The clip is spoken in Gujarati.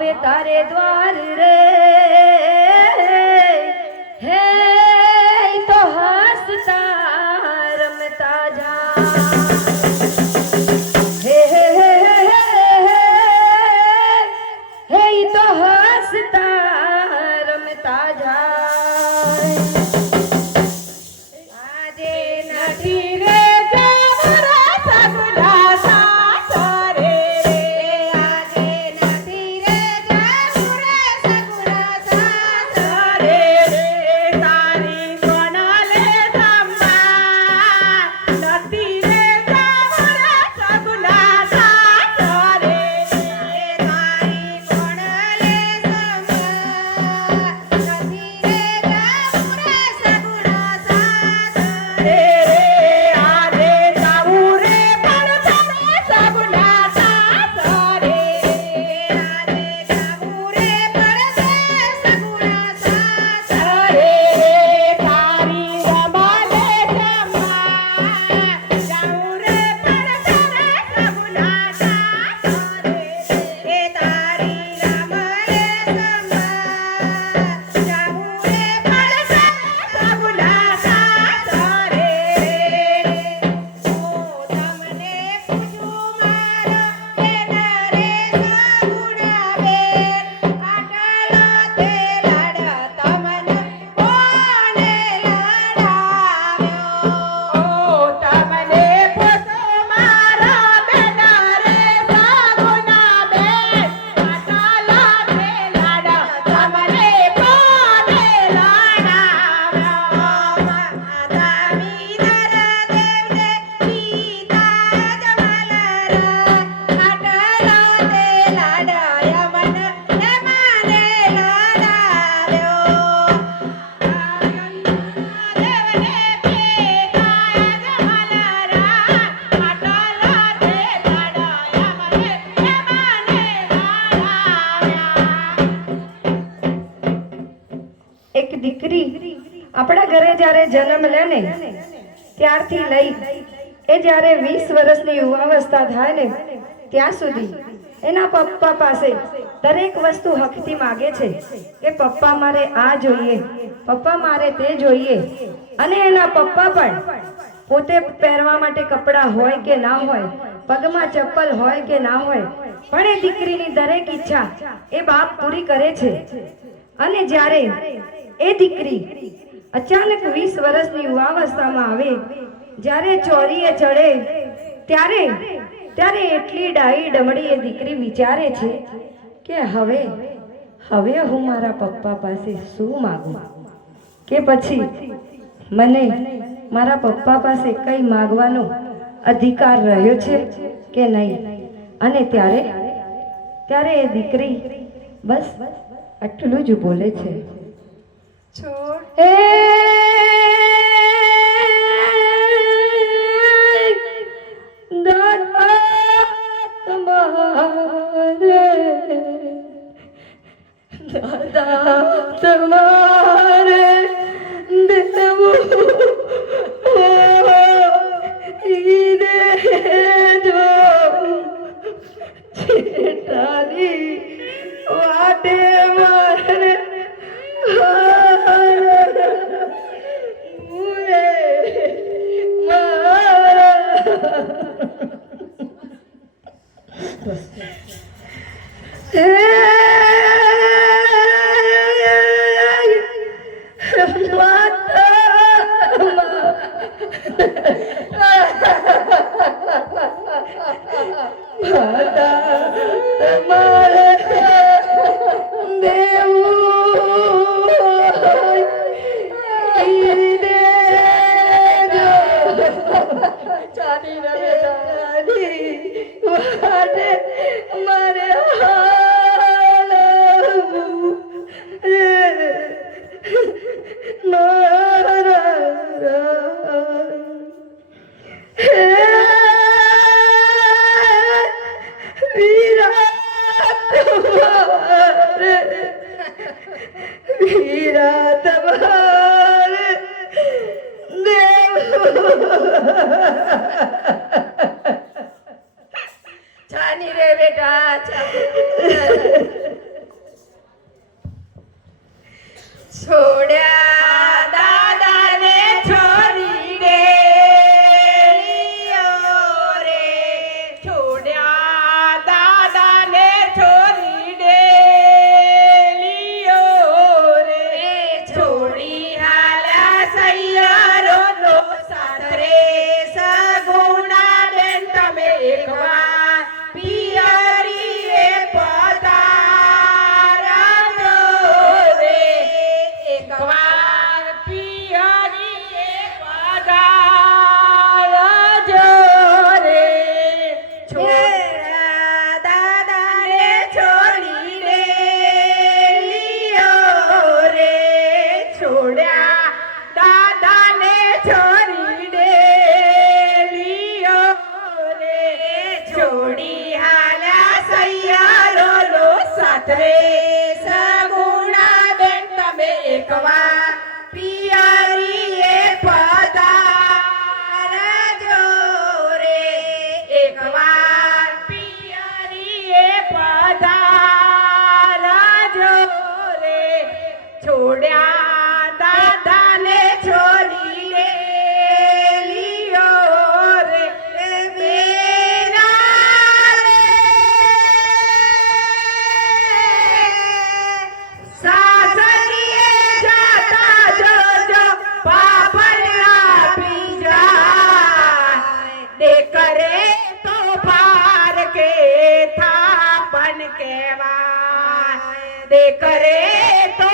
આવે તારે દ્વાર રે હે તો હસતા રમતા જા હે હે હે હે તો હસતા રમતા જાય આજે નથી રે એક દીકરી આપણા ઘરે જ્યારે જન્મ લે ને ત્યારથી લઈ એ જ્યારે 20 વર્ષની યુવાવસ્થા થાય ને ત્યાં સુધી એના પપ્પા પાસે દરેક વસ્તુ હકથી માગે છે કે પપ્પા મારે આ જોઈએ, પપ્પા મારે તે જોઈએ. અને એના પપ્પા પણ પોતે પહેરવા માટે કપડાં હોય કે ના હોય, પગમાં ચપ્પલ હોય કે ના હોય, પણ એ દીકરીની દરેક ઈચ્છા એ બાપ પૂરી કરે છે. અને જ્યારે એ દીકરી અચાનક 20 વર્ષની યુવાવસ્થામાં આવે, જ્યારે ચોરીએ ચડે ત્યારે ત્યારે એટલી ડાઈ ડમડી એ દીકરી વિચારે છે કે હવે હું મારા પપ્પા પાસે શું માંગુ, કે પછી મને મારા પપ્પા પાસે કઈ માંગવાનો અધિકાર રહ્યો છે કે નહીં. અને ત્યારે એ દીકરી બસ આટલું જ બોલે છે, છોડ દાદા તમારે દેવું દેજો તારી વાટે મારે છોડ્યા દાદાને છોડી દે રે છોડ્યા દાદાને છોડી દે રે છોડી હાલ્યા સૈયરો નો સાસરે સગુણા બેન તમે એકવાર પિયરીએ પધારજો રે એકવાર પિયરીએ પધારજો રે છોડ્યા દાદાને છોડી દે રે છોડ્યા દાદાને છોડી દે રે છોડી હાલ્યા સૈયારો લો સાસરે સગુણા બેન તમે એકવાર પિયરીએ પધારજો રે એકવાર પિયરીએ પધારજો રે છોડ્યા દાદાને છોડી દે રે બેના સાસરીએ જાતા જોજો પાપડિયા પી જાય દે કરે તો પાર કે થાપન કહેવાય દે કરે તો